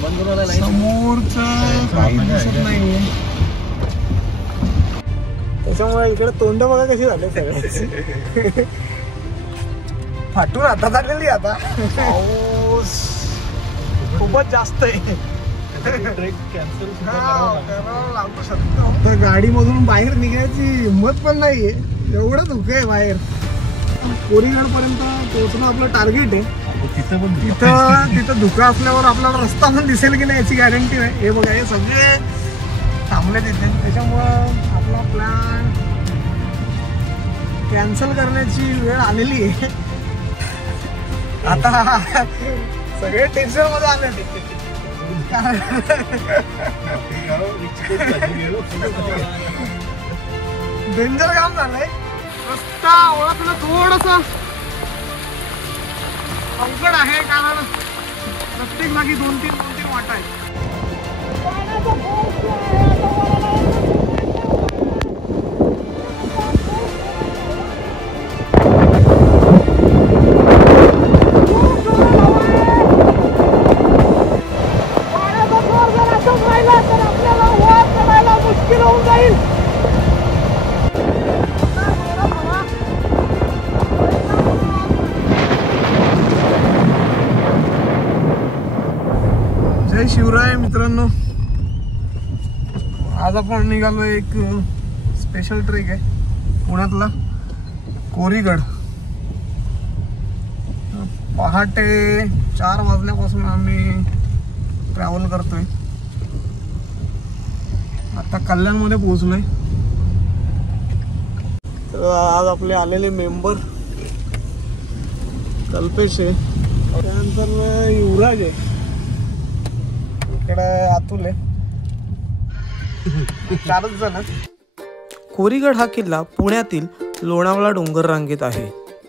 समोरचं काही दिसत नाहीये, त्याच्यामुळे इकडे तोंड बघा कशी झाले सगळ्याची. फाटून आता झालेली आता पाऊस खूपच जास्त आहे. लागू शकतो तर गाडीमधून बाहेर निघायची हिंमत पण नाहीये, एवढं धुकं आहे बाहेर. कोरीगड पर्यंत पोहोचणं आपलं टार्गेट आहे. तिथं धुकं असल्यावर आपल्याला रस्ता पण दिसेल की नाही याची गॅरंटी नाही. हे बघा हे सगळे थांबले तिथे, त्याच्यामुळं आपला प्लॅन कॅन्सल करण्याची वेळ आलेली आहे. आता सगळे टेन्शन मध्ये आले. डेंजर काम झालंय. रस्ता ओळखणं थोडस अवघड आहे, कारण प्रत्येक जागी 2-3 वाटा आहेत. जय शिवराय मित्रांनो, आज आपण निघालो एक स्पेशल ट्रेक आहे पुण्यातला कोरीगड. पहाटे 4 वाजल्यापासून आम्ही ट्रॅव्हल करतोय. आता कल्याणमध्ये पोहोचलोय. तर आज आपले आलेले मेंबर कल्पेश आहे, त्यानंतर युवराज आहे, इकडे अतुल आहे, 4च जण. कोरीगड हा किल्ला पुण्यातील लोणावळा डोंगर रांगेत आहे.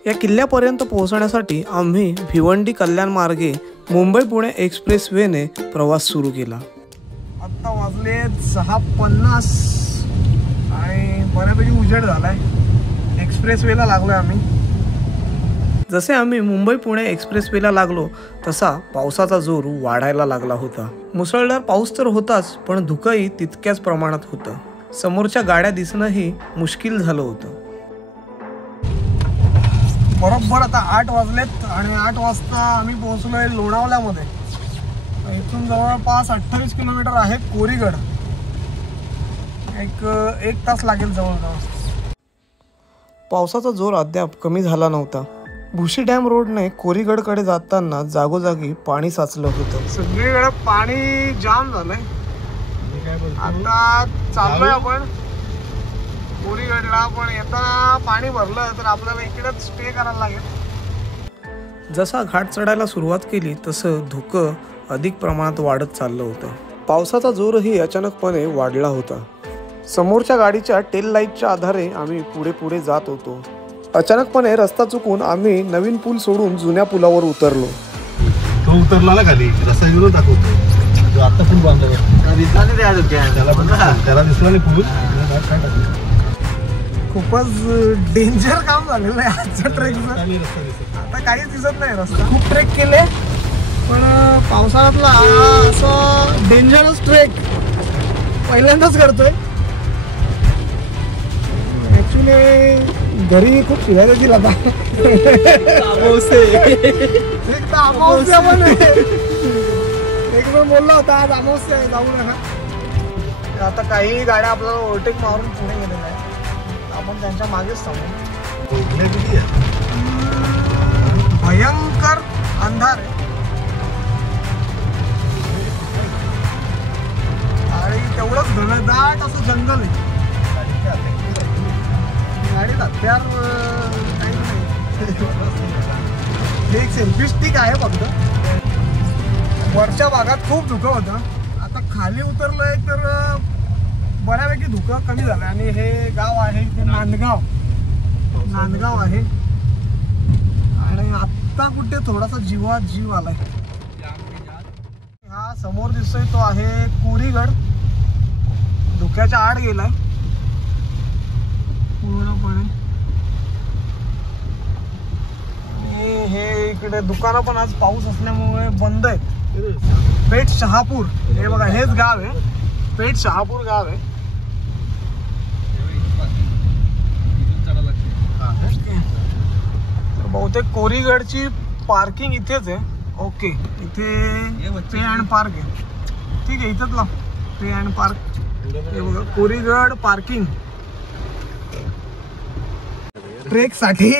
या किल्ल्यापर्यंत पोहोचण्यासाठी आम्ही भिवंडी कल्याण मार्गे मुंबई पुणे एक्सप्रेस वेने प्रवास सुरू केला. आता वाजले 6:50 आणि बऱ्यापैकी उजेड झालाय. एक्सप्रेस वेला लागलोय आम्ही. जसे आम्ही मुंबई पुणे एक्सप्रेस वेला लागलो तसा पावसाचा जोर वाढायला लागला होता. मुसळधार पाऊस तर होताच, पण धुकंही तितक्याच प्रमाणात होतं. समोरच्या गाड्या दिसणंही मुश्किल झालं होतं. बरोबर आता 8 वाजलेत आणि 8 वाजता आम्ही पोहोचलोय लोणावळ्यामध्ये. इथून जवळपास 28 किलोमीटर आहे कोरीगड. एक तास लागेल जवळजवळ. पावसाचा जोर अद्याप कमी झाला नव्हता. भुशी डॅम रोडने कोरीगडकडे जाताना जागोजागी पाणी साचलं होतं. सगळीकडे पाणी जाम झालंय. आता चाललोय आपण कोरीगडला, पण येताना पाणी भरलं तर आपल्याला इकडेच स्टे करायला लागेल. जसा घाट चढायला सुरुवात केली तसं धुकं अधिक प्रमाणात वाढत चाललं होतं. पावसाचा जोरही अचानकपणे वाढला होता. समोरच्या गाडीच्या टेल लाईटच्या आधारे आम्ही पुढे जात होतो. अचानकपणे रस्ता चुकून आम्ही नवीन पूल सोडून जुन्या पुलावर उतरलो. तो उतरला ना खाली, रस्ता घेऊन दाखवतो. आता पूल बांधला त्याला दिसला नाही पूल. खूपच डेंजर काम झालेलं आहे आजच्या ट्रेकचं. आता काहीच दिसत नाही रस्ता. खूप ट्रेक केले, पण पावसाळ्यातला असं डेंजरस ट्रेक पहिल्यांदाच करतोय. ऍक्च्युली घरी खूप फिरायला दिला आता. अमावस्या पण एक जण बोलला होता आज अमावस्या जाऊ नका. आता काही गाड्या आपल्याला ओव्हरटेक मारून पुढे गेलेल्या आहेत. आपण त्यांच्या मागेच थांबू. भयंकर अंधार आहे आणि तेवढंच घनदाट असं जंगल आहे. गाडीत हत्यार काही नाही. एक सेल्फी स्टिक आहे फक्त. वरच्या भागात खूप धुकं होतं. आता खाली उतरलोय तर बऱ्यापैकी धुकं कमी झालं. आणि हे गाव आहे ते नांदगाव आहे. आणि आत्ता कुठे थोडासा जीवात जीव आलाय. हा समोर दिसतोय तो आहे कोरीगड. धुक्याच्या आड गेलाय पूर्णपणे. हे इकडे दुकानं पण आज पाऊस असल्यामुळे बंद आहेत. पेठ शहापूर, हे बघा हेच गाव आहे, पेठ शहापूर गाव आहे. तर बहुतेक कोरीगडची पार्किंग इथेच आहे. ओके, इथे पे अँड पार्क आहे. ठीक आहे, इथंच लाव पे अँड पार्क. हे बघा कोरीगड पार्किंग. ट्रेक साठी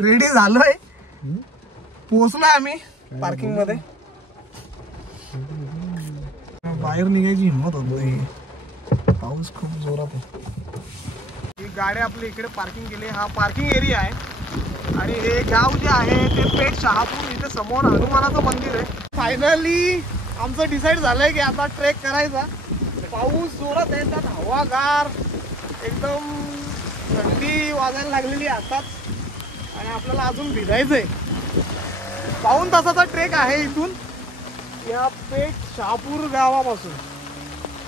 रेडी झालोय, पोहोचलोय आम्ही पार्किंग मध्ये. बाहेर निघायची हिंमत होत नाही, पाऊस खूप जोरात आहे. ही गाडी आपली इकडे पार्किंग केली. हा पार्किंग एरिया आहे आणि हे गाव जे आहे ते पेठ शहापूर. इथे समोर हनुमानाचं मंदिर आहे. फायनली आमचं डिसाईड झालंय की आता ट्रेक करायचा. पाऊस जोरात आहे, त्यात हवागार, एकदम थंडी वाजायला लागलेली आताच आणि आपल्याला अजून भिजायचंय. 52 तासाचा ट्रेक आहे इथून या पेठ शहापूर गावापासून.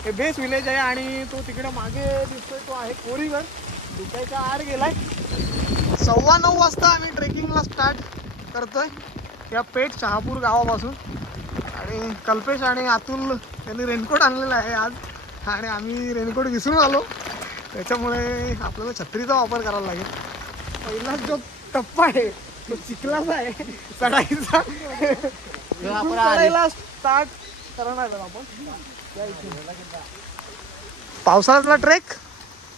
हे बेस विलेज आहे आणि तो तिकडे मागे दिसतोय तो आहे कोरीगड. दुपारच्या आड गेलाय. 9:15 वाजता आम्ही ट्रेकिंगला स्टार्ट करतोय या पेठ शहापूर गावापासून. आणि कल्पेश आणि अतुल यांनी रेनकोट आणलेला आहे आज आणि आम्ही रेनकोट विसरून आलो, त्याच्यामुळे आपल्याला छत्रीचा वापर करायला लागेल. पहिला जो टप्पा आहे तो चिखलाचा आहे चढाईचा. चढायला स्टार्ट करणार आपण. पावसाळ्यातला ट्रेक,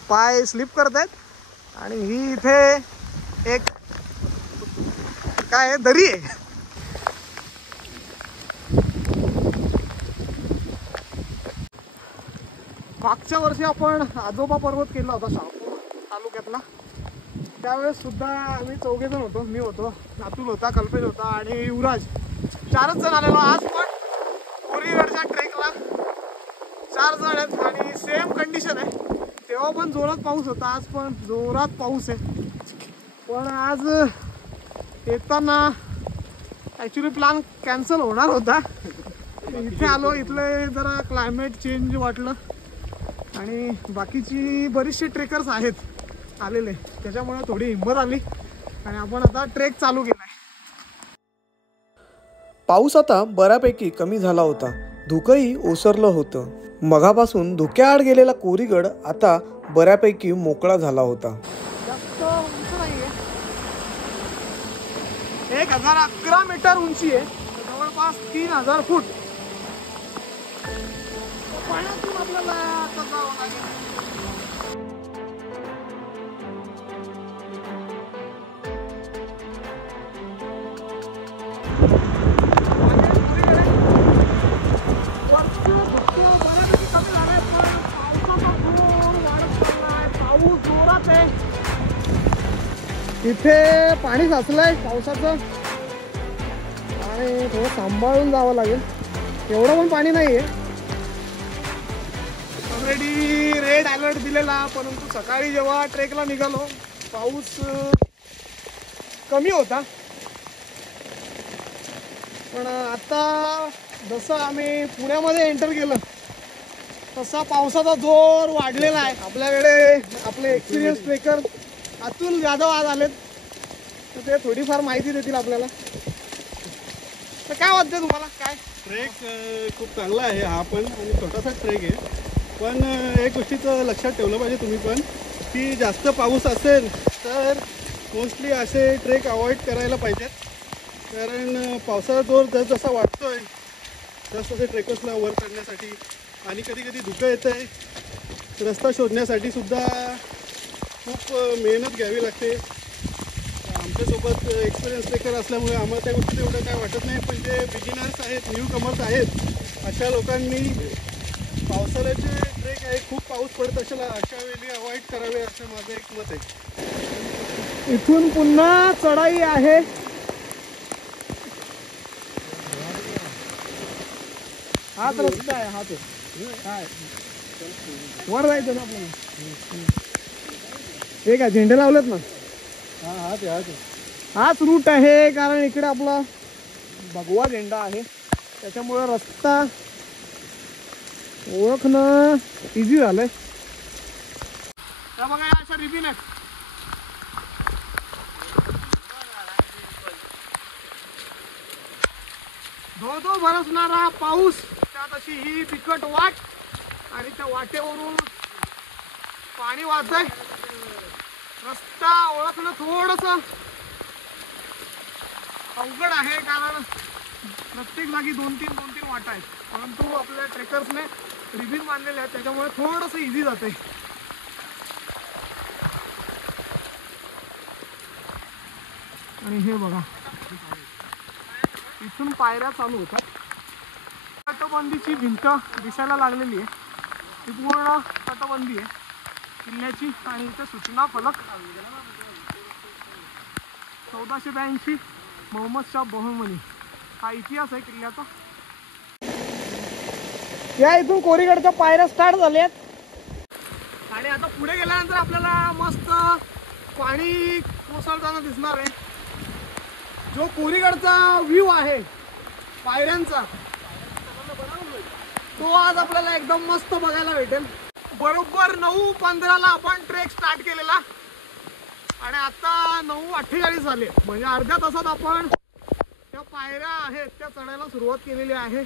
पाय स्लिप करत आहेत आणि ही इथे एक काय आहे, दरी आहे. मागच्या वर्षी आपण आजोबा पर्वत केला होता शहापूर तालुक्यातला. त्यावेळेस सुद्धा आम्ही 4 जण होतो. मी होतो, अतुल होता, कल्पेश होता आणि युवराज. 4च जण आलेलो. आज पण कोरीगडच्या ट्रेकला 4 जण आहेत आणि सेम कंडिशन आहे. तेव्हा पण जोरात पाऊस होता, आज पण जोरात पाऊस आहे. पण आज येताना ॲक्च्युली प्लॅन कॅन्सल होणार होता. इथे आलो, इथले जरा क्लायमेट चेंज वाटलं आणि बाकीची बरीचशी ट्रेकर्स आहेत आलेले, त्याच्यामुळे थोडी हिंमत आली आणि आपण आता ट्रेक चालू केलाय. पाऊस आता बऱ्यापैकी कमी झाला होता. धुकंही ओसरलं होतं. मगापासून धुक्याआड गेलेला कोरीगड आता बऱ्यापैकी मोकळा झाला होता. जास्त उंच नाहीये, 1011 मीटर उंची आहे, जवळपास 3000 फूट. पाण्यातून आपल्याला आता जावं लागेल. इथे पाणी साचलंय पावसाचं आणि थोडं सांभाळून जावं लागेल. एवढं पण पाणी नाहीये. ऑलरेडी रेड अलर्ट दिलेला, परंतु सकाळी जेव्हा ट्रेकला निघालो पाऊस कमी होता. पण आता जसं आम्ही पुण्यामध्ये एंटर केलं तसा पावसाचा जोर वाढलेला आहे. आपल्याकडे आपले एक्सपिरियन्स ट्रेकर अतुल जाधव आज आलेत, तर ते थोडीफार माहिती देतील आपल्याला. तर काय वाटतं तुम्हाला? काय ट्रेक खूप चांगला आहे हा पण, आणि छोटासा ट्रेक आहे. पण एक गोष्टीचं लक्षात ठेवलं पाहिजे तुम्ही पण, की जास्त पाऊस असेल तर मोस्टली असे ट्रेक अवॉइड करायला पाहिजेत. कारण पावसाचा जोर जसा वाढतोय तसं ट्रेकर्सला वर चढण्यासाठी आणि कधी कधी धुकं येतं आहे, रस्ता शोधण्यासाठी सुद्धा खूप मेहनत घ्यावी लागते. आमच्यासोबत एक्सपिरियन्स ट्रेकर असल्यामुळे आम्हाला त्या गोष्टी एवढं काय वाटत नाही. पण जे बिगिनर्स आहेत, न्यू कमर्स आहेत, अशा लोकांनी पावसाळ्याचे ट्रेक आहे, खूप पाऊस पडत असेल अशा वेळी अवॉइड करावे असं माझं एक मत आहे. इथून पुन्हा चढाई आहे. हाच रस्ता आहे, हाच काय वर जायचं ना आपल्याला. हे का झेंडे लावलेत ना? हाच रूट आहे, कारण इकडे आपला भगवा झेंडा आहे, त्याच्यामुळे रस्ता ओळखणं इझी झालंय. बघा अशा रिबीन आहेत. धो धो बरसणारा पाऊस, त्यात अशी ही बिकट वाट आणि त्या वाटेवरून पाणी वाहतंय. रस्ता ओळखणं थोडंसं अवघड आहे, कारण प्रत्येक जागी दोन तीन वाटा आहेत, परंतु आपल्या ट्रेकर्सने रिबिन बांधलेले आहेत त्याच्यामुळे थोडंसं इझी जाते. आणि हे बघा, इथून पायऱ्या चालू होतात. तटबंदीची भिंत दिसायला लागलेली आहे, ही पूर्ण तटबंदी आहे किल्ल्याची. आणि इथे सूचना फलक 1482 मोहम्मद शाह बहुमनी, हा इतिहास आहे किल्ल्याचा. या इथून कोरीगडच्या पायऱ्या स्टार्ट झाल्यात आणि आता पुढे गेल्यानंतर आपल्याला मस्त पाणी कोसळताना दिसणार आहे. जो कोरीगडचा व्ह्यू आहे पायऱ्यांचा, तो आज आपल्याला एकदम मस्त बघायला भेटेल. बरोबर 9:15 आपण ट्रेक स्टार्ट केलेला आणि आता 9:48 झाले, म्हणजे अर्ध्या तासात आपण त्या पायऱ्या आहेत त्या चढायला सुरुवात केलेली आहे.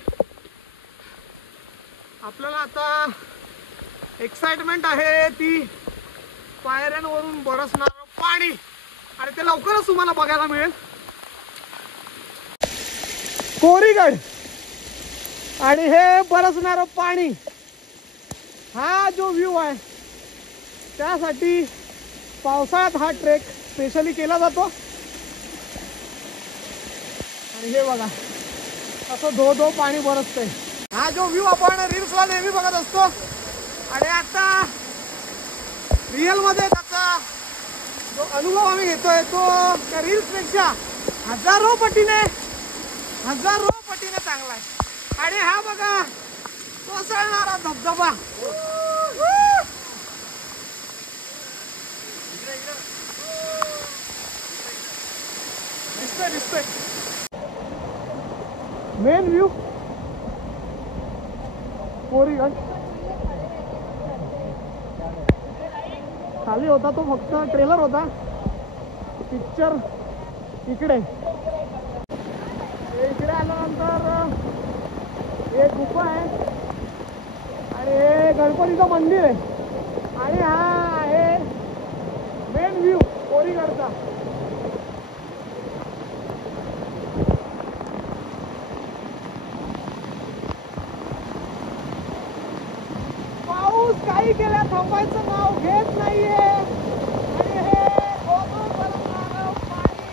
आपल्याला आता एक्साइटमेंट आहे ती पायऱ्यांवरून बरसणारं पाणी, आणि ते लवकरच तुम्हाला बघायला मिळेल. कोरीगड आणि हे बरसणारं पाणी, हा जो व्ह्यू आहे त्यासाठी पावसाळ्यात हा ट्रेक स्पेशली केला जातो. आणि हे बघा असं धो धो पाणी बरसतंय. हा जो व्ह्यू आपण रील्सला नेहमी बघत असतो, आणि आता रिअल मध्ये त्याचा जो अनुभव आम्ही घेतोय तो त्या रील्सपेक्षा हजारो पटीने चांगला आहे. आणि हा बघा कोसळणारा धबधबा, दिसतोय मेन व्ह्यू कोरीगड. खाली होता तो फक्त ट्रेलर होता, पिक्चर इकडे आल्यानंतर एक गुफा आहे आणि हे गणपतीचं मंदिर आहे. आणि हा आहे मेन व्ह्यू कोरीगडचा. पाऊस काही केल्या थांबायचं नाव घेत नाहीये, आणि हे ओझोन बनवणारं पाणी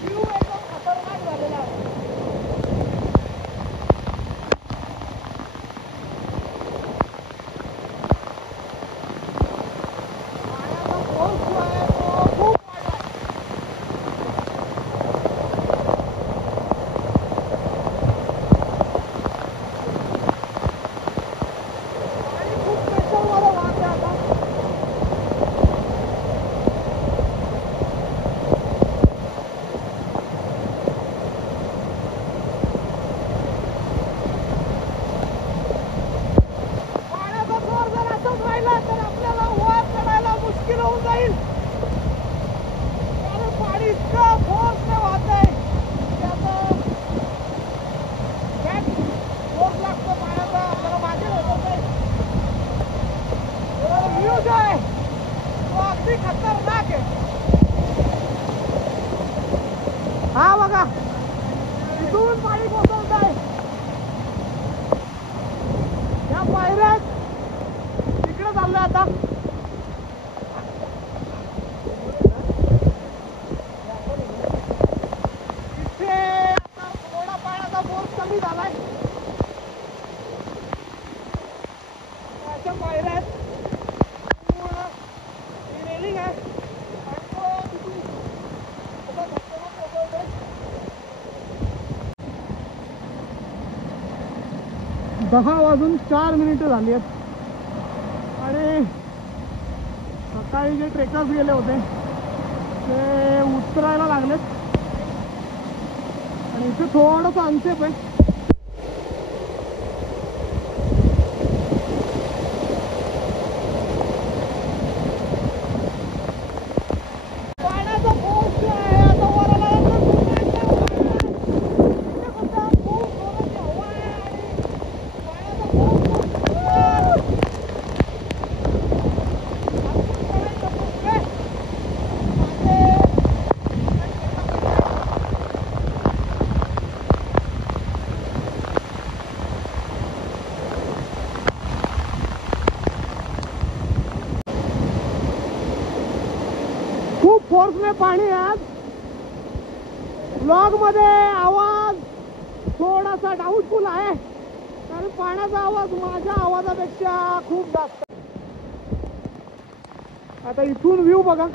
व्ह्यू एकदम खतरनाक झालेला आहे. हा बघा इथून पाणी कोसळत आहे, या पायऱ्या तिकडे चाललंय आता. इथे आता थोडा पाण्याचा फोर्स कमी झालाय. अशा पायऱ्या आहेत, पूर्ण रेलिंग आहे. 10:04 झाली आहेत आणि सकाळी जे ट्रेकर्स गेले होते ते उतरायला लागलेत आणि इथे थोडंसं अनसेफ आहे. पाण्याचा फोर्स आहे आता वराला फोर्स में पाणी आहे आज. ब्लॉग मध्ये आवाज थोडासा डाऊटफुल आहे कारण पाण्याचा आवाज माझ्या आवाजापेक्षा खूप जास्त. आता इथून व्ह्यू बघा.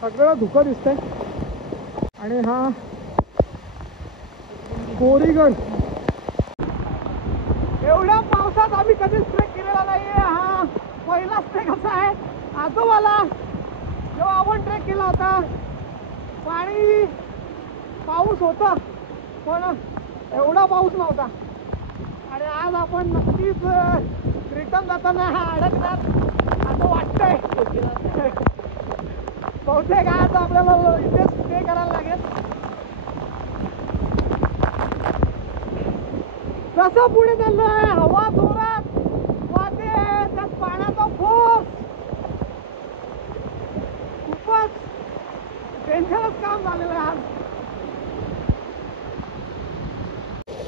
सगळं धुकं दिसतंय आणि हा कोरीगड. एवढ्या पावसात आम्ही कधीच ट्रेक केलेला नाहीये. हा पहिलाच ट्रेक असा आहे. आजोबाला जेव्हा आपण ट्रेक केला होता पाऊस होता पण एवढा पाऊस नव्हता. आणि आज आपण नक्कीच रिटर्न जाताना अडकणार असं वाटतंय. बहुतेक आज आपल्याला इथेच स्टे करायला लागेल. कसं पुढे चाललोय. हवा जोरात वाहते त्यात पाण्याचा फोर्स. खूपच डेंजरस काम झालेलं आहे आज.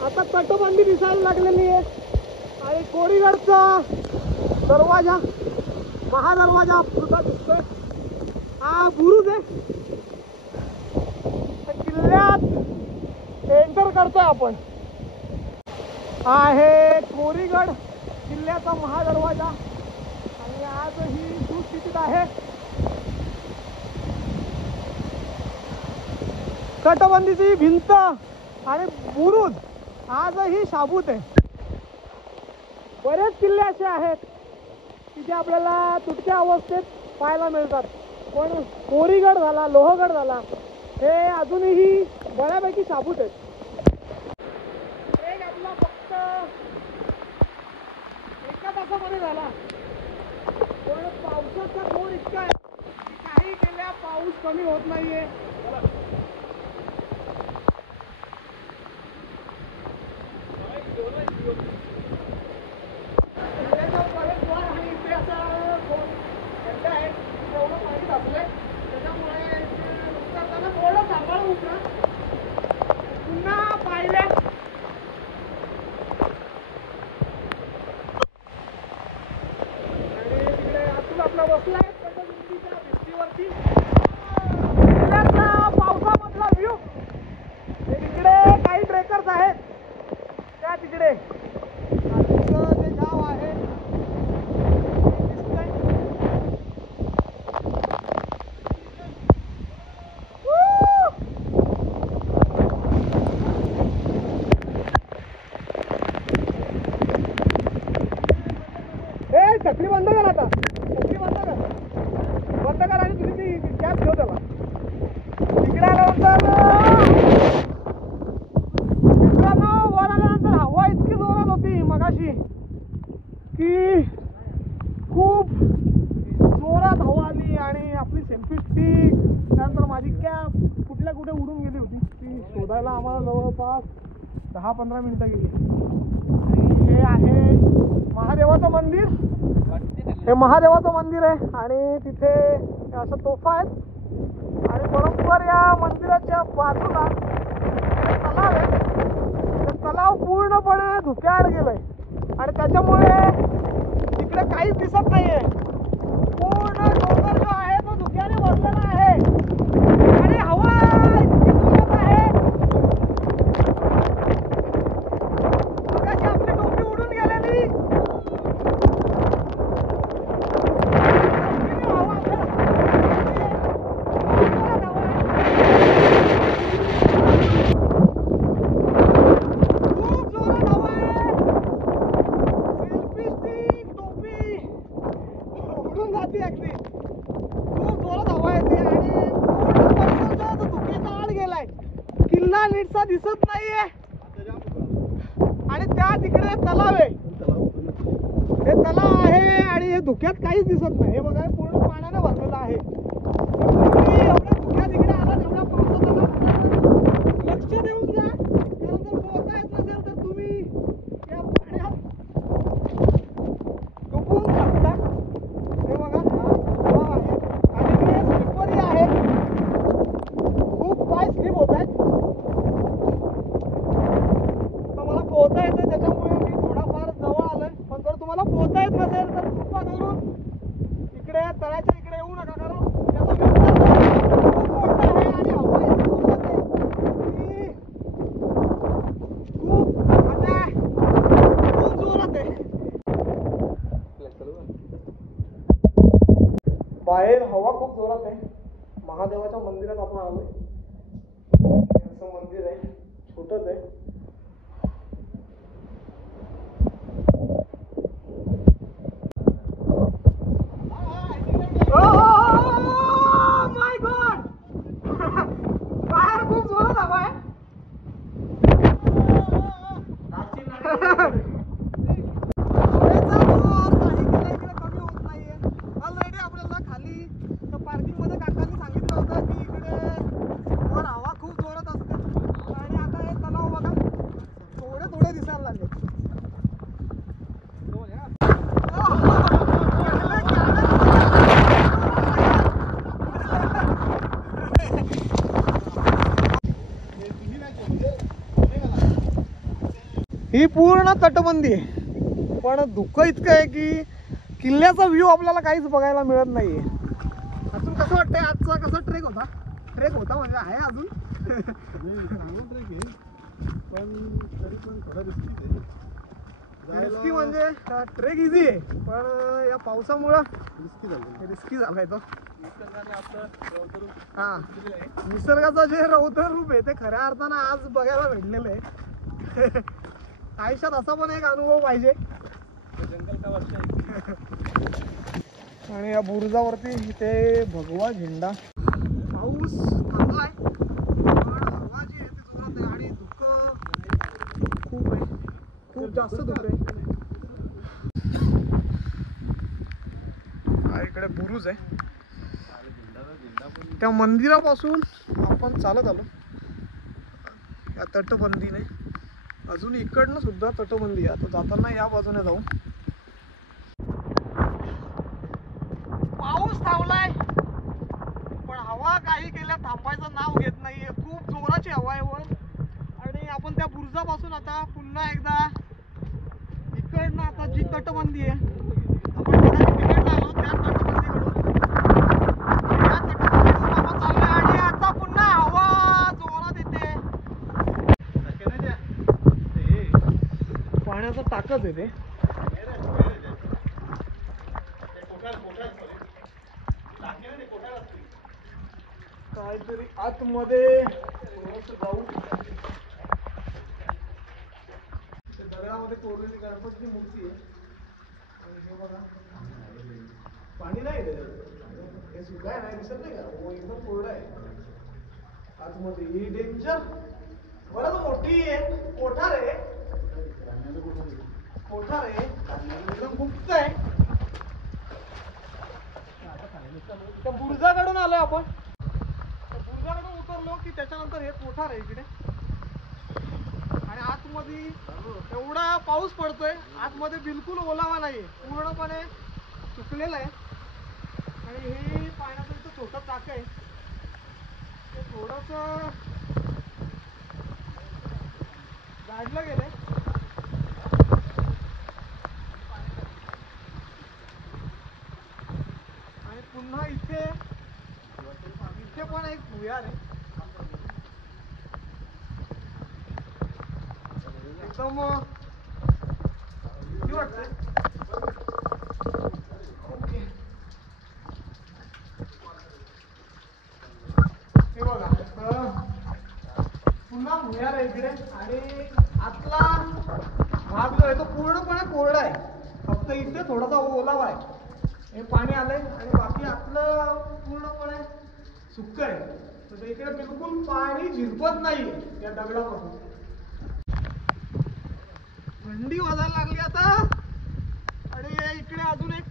आता तटबंदी दिसायला लागलेली आहे आणि कोरीगडचा दरवाजा महादरवाजा सुद्धा दिसतोय. हा बुरुज आहे. किल्ल्यात एंटर करतोय आपण. हा आहे कोरीगड किल्ल्याचा महादरवाजा आणि आजही सुस्थितीत आहे. तटबंदीची भिंत आणि बुरुज आजही शाबूत आहे. बरेच किल्ले असे आहेत की जे आपल्याला तुटक्या अवस्थेत पाहायला मिळतात पण कोरीगड झाला लोहगड झाला हे अजूनही बऱ्यापैकी शाबूत आहेत. ट्रेक आपला फक्त एका तासामध्ये झाला पण पावसाचा जोर इतका आहे की काही केल्या पाऊस कमी होत नाहीये. पुन्हा पाहिल्या आणि तिकडे अतुल आपला बसलाय तटबंदीच्या भिंतीवरती. पावसामधला व्ह्यू. तिकडे काही ट्रेकर्स आहेत त्या तिकडे जे गाव आहे छत्री बंद कर. आता छत्री बंद कर आणि तुझी ती कॅब ठेव त्याला. तिकडे आल्यानंतर मित्रांनो वर आल्यानंतर हवा इतकी जोरात होती मगाशी की खूप जोरात हवा आली आणि आपली सेल्फी स्टिक त्यानंतर माझी कॅब कुठल्या कुठे उडून गेली होती. ती शोधायला आम्हाला जवळपास 10-15 मिनिटं गेली. आणि हे आहे महादेवाचं मंदिर. हे महादेवाचं मंदिर आहे आणि तिथे असं तोफा आहेत आणि बरोबर या मंदिराच्या बाजूला तलाव आहे. तलाव पूर्णपणे धुक्याआड गेलाय आणि त्याच्यामुळे इकडे काहीच दिसत नाहीये. पूर्ण डोंगर जो आहे तो धुक्याने भरलेला आहे आणि हवा इतकी जोरात आहे. मगाशी आपली टोपी उडून गेलेली. किल्ला नीटसा दिसत नाहीये आणि त्या तिकडे तलाव आहे. हे तलाव आहे आणि हे धुक्यात काहीच दिसत नाही. हे बघा पूर्ण पाण्याने भरलेलं आहे. एवढ्या धुक्यात इकडे आला एवढ्या पावसात लक्ष देऊन जा कारण जर पोहता येत नसेल तर तुम्ही या पाण्यात डुबून शकता. हे बघा तलाव आहे आणि इकडे स्लिपरी आहे. खूप पाय स्लिप होत आहेत. पोहता येतं त्याच्यामुळे मी थोडाफार जवळ आलोय पण जर तुम्हाला पोहता येत नसेल तर कृपा करून मोठंच आहे. माय गॉड, बाहेर खूप जोरात हवा आहे. ऑलरेडी आपल्याला खाली पार्किंग मध्ये काकांनी सांगितलं होतं की इकडे वर हवा खूप जोरात असते. आणि आता हे तलाव बघा थोडे थोडे दिसायला लागले. ही पूर्ण तटबंदी आहे, पण दुःख इतकं आहे की किल्ल्याचा व्ह्यू आपल्याला काहीच बघायला मिळत नाहीये. अजून कसं वाटतंय आजचा कसा ट्रेक होता? ट्रेक होता म्हणजे आहे अजून चांगला ट्रेक आहे, पण तरी पण थोडा रिस्की आहे. रिस्की म्हणजे ट्रेक इझी आहे, पण या पावसामुळं रिस्की झालं. झालाय तो. निसर्गाने आपलं रौद्र हा, निसर्गाचं जे रौद्र रूप आहे ते खऱ्या अर्थानं आज बघायला भेटलेलं आहे. आयुष्यात असा पण एक अनुभव पाहिजे. जंगल का वर्ष आहे. आणि या बुरुजावरती इथे भगवा झेंडा. पाऊस थांबलाय, पण हवा जी आहे ती जोरात आहे आणि धुकं खूप आहे, खूप जास्त धुकं आहे. हा इकडे बुरुज आहे. त्या मंदिरापासून आपण चालत आलो या तटबंदीने. अजून इकडनं सुद्धा तटबंदी आहे. आता जाताना या बाजूने जाऊ. पाऊस थांबलाय, पण हवा काही केल्या थांबायचं नाव घेत नाहीये. खूप जोराची हवा आहे वर. आणि आपण त्या बुरुजापासून आता पुन्हा एकदा इकडनं आता जी तटबंदी आहे आपण तिकडनं आलो त्या तटबंदीकडून. त्या तटबंदीकडून आपण चाललोय आणि आता पुन्हा हवा जोरात येते. पाण्याचा टाकच आहे ते. काहीतरी आतमध्ये जाऊ. दगडामध्ये कोरलेली गणपतीची मूर्ती आहे. आणि हे बघा पाणी नाही हे सुद्धा आहे, नाही दिसत नाही का? हो एकदम कोरडं आहे आतमध्ये. ही डेंजर बरंच मोठी आहे. कोठार आहे, कोठार आहे, एकदम गुप्त आहे. त्या बुरुजाकडून आलोय आपण. बुरुजाकडून उतरलो की त्याच्यानंतर हे कोठार आहे इकडे. आणि आतमध्ये एवढा पाऊस पडतोय, आतमध्ये बिलकुल ओलावा नाहीये, पूर्णपणे सुकलेलं आहे. आणि हे पाण्याचं इथं छोटं टाक आहे, ते थोडंसं गाडलं गेलंय. आणि पुन्हा इथे पण एक भुयार आहे. एकदम किती वाटतंय. ओके, हे बघा पुन्हा भुयार आहे इकडे. आणि आतला भाग जो आहे तो पूर्णपणे कोरडा आहे, फक्त इथे थोडासा ओलावा आहे. हे पाणी आलंय आणि बाकी आतलं पूर्णपणे सुक्क आहे. तर इकडे बिलकुल पाणी झिरपत नाहीये या दगडापासून. थंडी वाजायला लागली आता. आणि इकडे अजून एक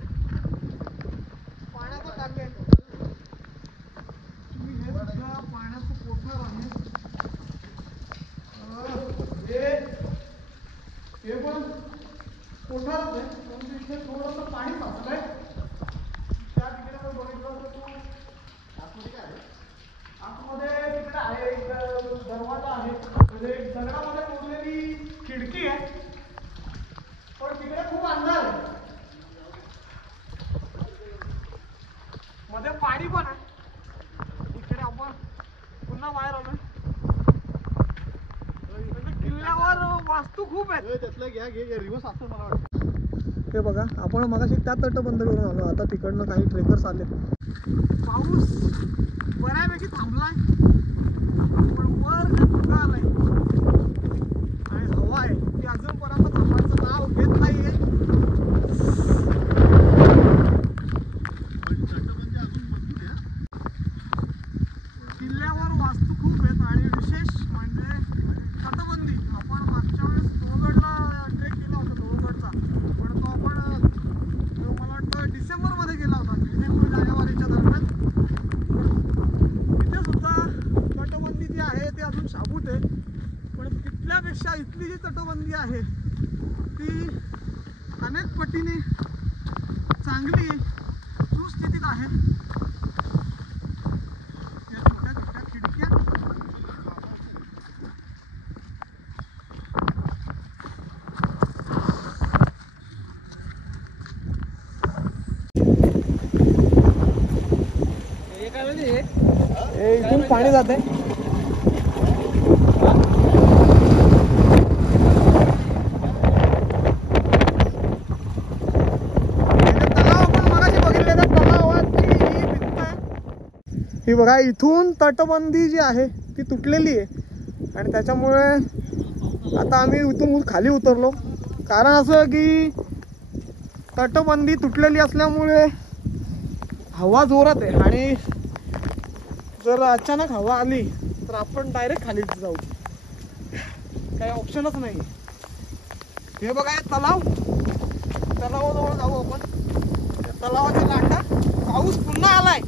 पाण्याचं टाक आहे. तुम्ही हे सुद्धा पाण्याचं कोठार आहे. हे पण कोठारच आहे, परंतु इथे थोडंसं पाणी साचलंय. त्या तिकडे पण बघितलं तर तो आतमध्ये काय आहे, आतमध्ये तिकडे आहे एक दरवाजा आहे, म्हणजे एक दगडामध्ये कोरलेली खिडकी आहे. पण तिकडे खूप अंधार आहे, मध्ये पाणी पण आहे. इकडे आपण पुन्हा बाहेर आलोय. किल्ल्यावर वास्तू खूप आहेत. त्यातलं घ्या घे रिवर्स असं मला वाटतं. हे बघा आपण मगाशी त्या तटबंद करून आलो, आता तिकडनं काही ट्रेकर्स आले. पाऊस बऱ्यापैकी थांबलाय, पण वर धुकं आलंय. अजून शाबूत आहे, पण तिथल्यापेक्षा इथली जी तटबंदी आहे ती अनेक पटीने चांगली सुस्थितीत आहे. या छोट्या छोट्या खिडक्या इथून पाणी जाते. ही बघा, इथून तटबंदी जी आहे ती तुटलेली आहे आणि त्याच्यामुळे आता आम्ही इथून खाली उतरलो. कारण असं की तटबंदी तुटलेली असल्यामुळे हवा जोरात आहे आणि जर अचानक हवा आली तर आपण डायरेक्ट खाली जाऊ, काही ऑप्शनच नाही. हे बघा, तलावाजवळ जाऊ आपण. तलावाच्या लाटा, पाऊस पुन्हा आलाय.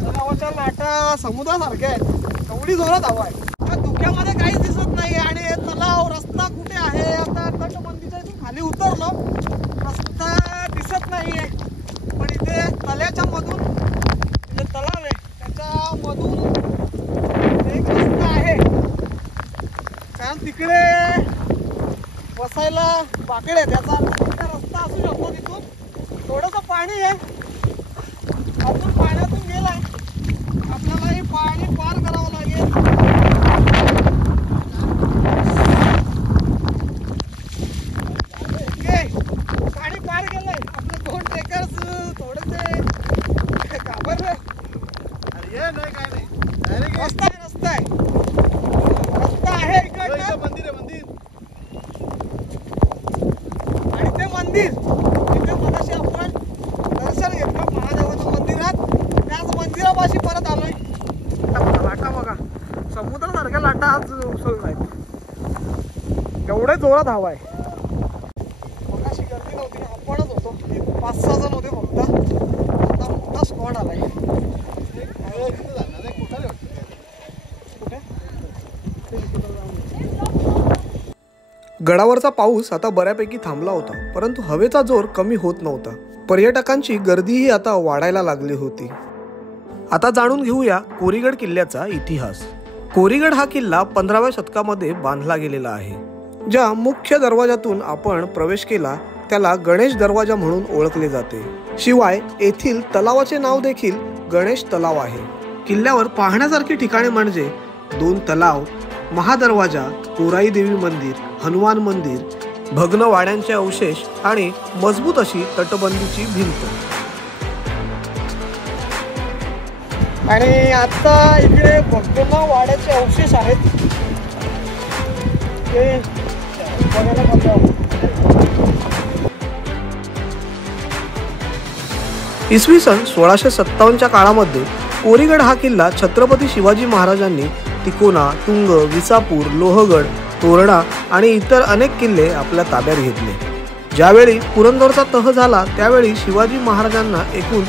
तलावाच्या लाटा समुद्रासारख्या आहेत, एवढी जोरात हवा आहे. धुक्यामध्ये काहीच दिसत नाही आणि तलाव, रस्ता कुठे आहे? आता तटबंदीच्या इथून खाली उतरलो, रस्ता दिसत नाहीये, पण इथे तल्याच्या मधून जे तलाव आहे त्याच्यामधून एक रस्ता आहे. कारण तिकडे बसायला बाकडे, त्याचा रस्ता असू शकतो. तिथून थोडंसं पाणी आहे, अजून पाण्यातून गेलाय, आपल्याला हे पाणी पार करावं लागेल. पाणी पार केलंय. आपले 2 ट्रेकर्स थोडेसे घाबरले. रस्ता आहे इकडनं, मंदिर आणि ते मंदिर तिथे मगाशी आपण दर्शन घेतलं महादेवाच्या मंदिरात. त्याच मंदिरापाशी परत आलोय. लाटा बघा, समुद्रासारख्या लाटा आज उसळून आहेत, एवढे जोरात हवा आहे. मगाशी गर्दी नव्हती, आपणच होतो, 5-6 जण होते फक्त. आता मोठा स्क्वॉड आलाय. गडावरचा पाऊस आता बऱ्यापैकी थांबला होता, परंतु हवेचा जोर कमी होत नव्हता. पर्यटकांची गर्दीही आता वाढायला लागली होती. आता जाणून घेऊया कोरीगड किल्ल्याचा इतिहास. कोरीगड हा किल्ला 15व्या शतकामध्ये बांधला गेलेला आहे. ज्या मुख्य दरवाजातून आपण प्रवेश केला त्याला गणेश दरवाजा म्हणून ओळखले जाते. शिवाय येथील तलावाचे नाव देखील गणेश तलाव आहे. किल्ल्यावर पाहण्यासारखी ठिकाणे म्हणजे 2 तलाव, महादरवाजा, कोराई देवी मंदिर, हनुमान मंदिर, भग्न वाड्यांचे अवशेष आणि मजबूत अशी तटबंदीची भिंत. आणि आता इकडे भग्न वाड्याचे अवशेष आहेत, ते बघायला मजा. इसवी सन 1657च्या काळामध्ये कोरीगड हा किल्ला छत्रपती शिवाजी महाराजांनी तिकोना, तुंग, विसापूर, लोहगड, तोरणा आणि इतर अनेक किल्ले आपल्या ताब्यात घेतले. ज्यावेळी पुरंदरचा तह झाला त्यावेळी शिवाजी महाराजांना एकूण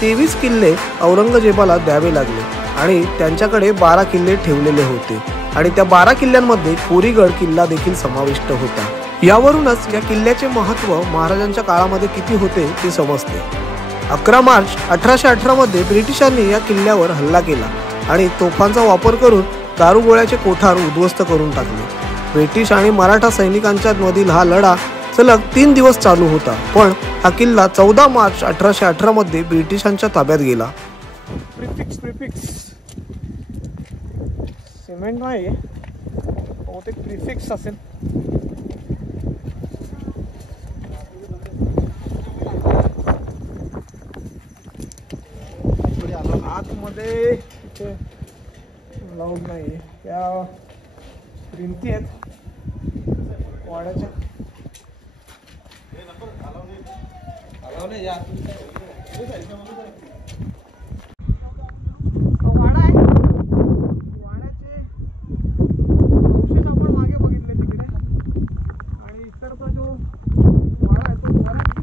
23 किल्ले औरंगजेबाला द्यावे लागले आणि त्यांच्याकडे 12 किल्ले ठेवलेले होते आणि त्या 12 किल्ल्यांमध्ये कोरीगड किल्ला देखील समाविष्ट होता. यावरूनच या किल्ल्याचे महत्त्व महाराजांच्या काळामध्ये किती होते ते समजते. 11 मार्च 1818 मध्ये ब्रिटिशांनी या किल्ल्यावर हल्ला केला आणि तोफांचा वापर करून दारुगोळ्याचे कोठार उद्ध्वस्त करून टाकले. ब्रिटिश आणि मराठा सैनिकांच्या मधील हा लढा सलग 3 दिवस चालू होता, पण हा किल्ला 14 मार्च 1818 मध्ये ब्रिटिशांच्या ताब्यात गेला. प्रिफिक्स सिमेंट नाही, बहुतेक प्रिफिक्स असेल. आतमध्ये लावून नाही, त्या भिंती आहेत वाड्याच्या. वाडा आहे, वाड्याचे अवशेष आपण मागे बघितले तिकडे. आणि इकडचा जो वाडा आहे तो बऱ्यापैकी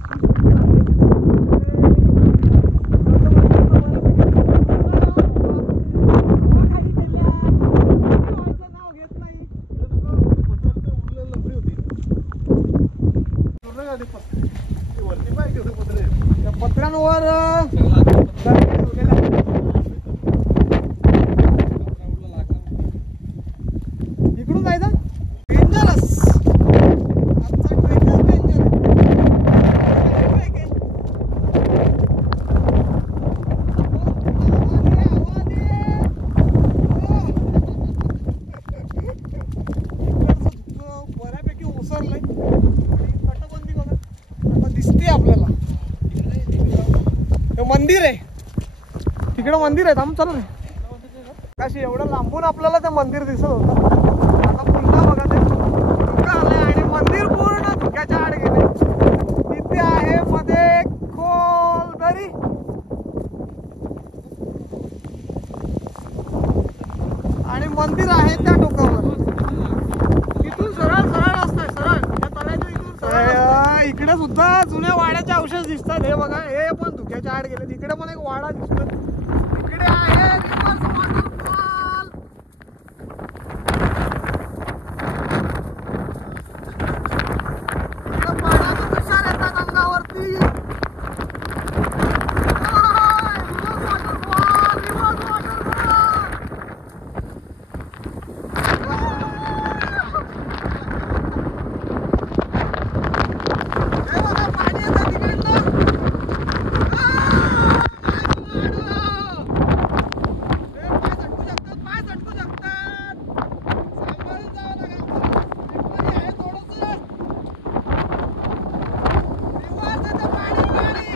मंदिर आहे तिकडे, मंदिर आहे. थांब चल रे. काशी एवढं लांबून आपल्याला ते मंदिर दिसत होतं, आता पुन्हा बघा ते धुकं आलंय आणि मंदिर पूर्ण धुक्याच्या आड गेले. तिथे आहे मध्ये खोल दरी आणि मंदिर आहे त्या टोकावर. इथून सरळ सरळ असतंय, सरळ त्या तळ्याच्या इथून सरळ. इकडे सुद्धा जुन्या वाड्याचे अवशेष दिसतात. हे बघा, हे पण धुक्याच्या आड गेले. इकडे पण एक वाडा दिसतोय. इकडे आहे रिव्हर्स वॉटरफॉल. इकडे पाण्याचे तुषार येतात अंगावरती. Reverse waterfall, reverse waterfall. हे बघा, पाणी येतं तिकडनं. पाय झटकू शकतात. सांभाळून जावं लागेल. पाणी आहे थोडंसं. रिव्हर्स येतं पाणी, पाणी.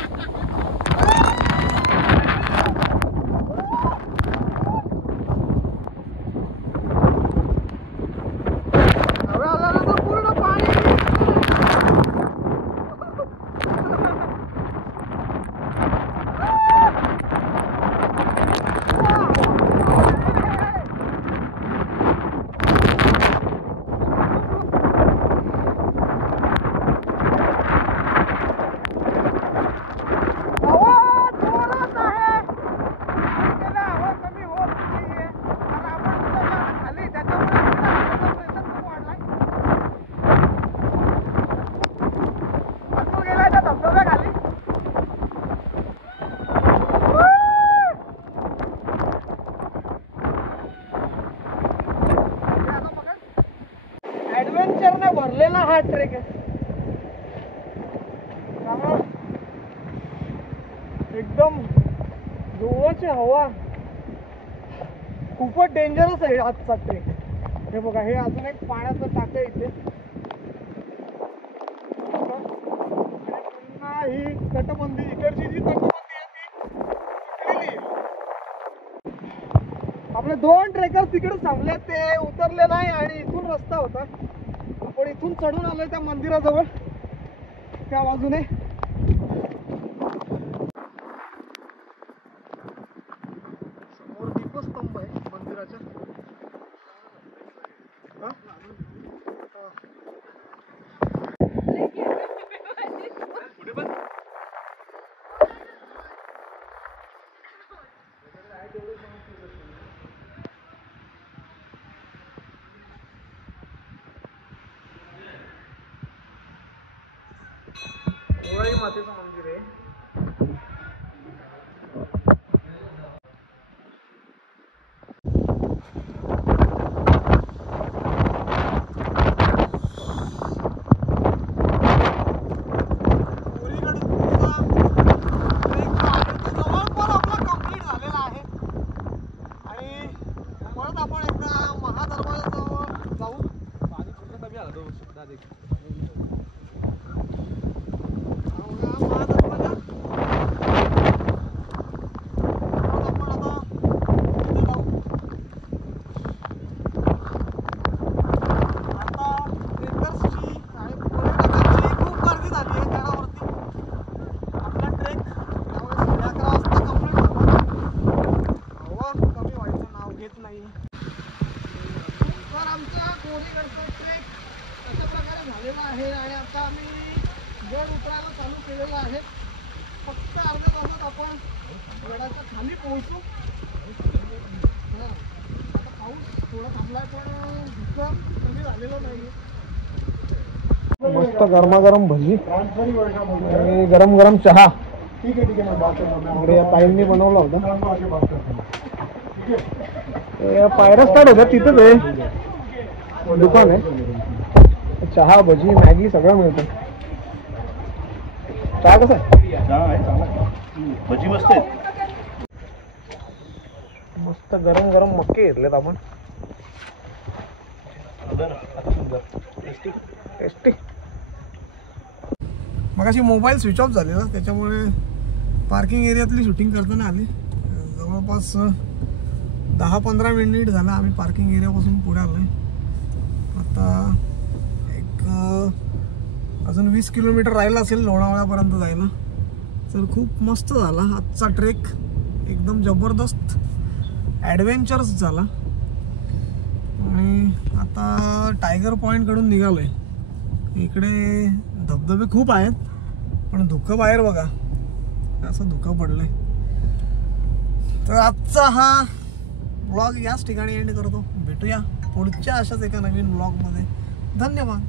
हवे आल्यानंतर पूर्ण पाणी. हवा जोरात आहे. त्याला हवा कमी होत नाहीये. कारण आपण उतरलो खाली, त्याच्यामुळे हवेचा pressure खूप वाढलाय. अतुल गेलाय त्या धबधब्याखाली. ऍडव्हेंचरने भरलेला हा ट्रेक आहे. त्यामुळं एकदम जोराची हवा, खूपच डेंजरस आहे आजचा ट्रेक. हे बघा, हे अजून एक पाण्याचं टाकं आहे इथे. आणि पुन्हा ही तटबंदी, इकडची जी तटबंदी आहे ती तुटलेली आहे. आपले 2 ट्रेकर्स तिकडे थांबले, ते उतरले नाही आणि इथून रस्ता होता. आपण इथून चढून आलोय त्या मंदिराजवळ, त्या बाजूने. समोर दीपस्तंभ आहे मंदिराच्या. हा? हा. गोळाई मातेचं मंदिर आहे. आहे आणि आता आम्ही गड उतरायला चालू केलेला आहे. फक्त अर्ध्या तासात आपण गडाच्या खाली पोहोचू. आता पाऊस थोडा थांबलाय पण धुकं कमी झालेलं नाही. मस्त गरमागरम भजी आणि गरम गरम चहा. इकडे या ताईंनी बनवला होता. पायऱ्या स्टार्ट होत्या तिथंच आहे दुकान आहे. चहा भजी मॅगी सगळं मिळतं. चहा कसा आहे? भजी मस्त आहे. मस्त गरम गरम मक्के घेतलेत आपण. टेस्टी. मगाशी मोबाईल स्विच ऑफ झालेला त्याच्यामुळे पार्किंग एरियातली शूटिंग करताना आली. जवळपास 10-15 मिनिट झाला आम्ही पार्किंग एरियापासून पुढे आलोय. आता एक अजून 20 किलोमीटर राहिला असेल लोणावळ्यापर्यंत जायला. तर खूप मस्त झाला आजचा ट्रेक. एकदम जबरदस्त ॲडव्हेंचरस झाला. आणि आता टायगर पॉईंटकडून निघालोय. इकडे धबधबे खूप आहेत पण धुकं बाहेर बघा, असं धुकं पडलंय. तर आजचा हा ब्लॉग याच ठिकाणी एंड करतो. भेटूया पुढच्या अशाच एका नवीन ब्लॉगमध्ये. धन्यवाद.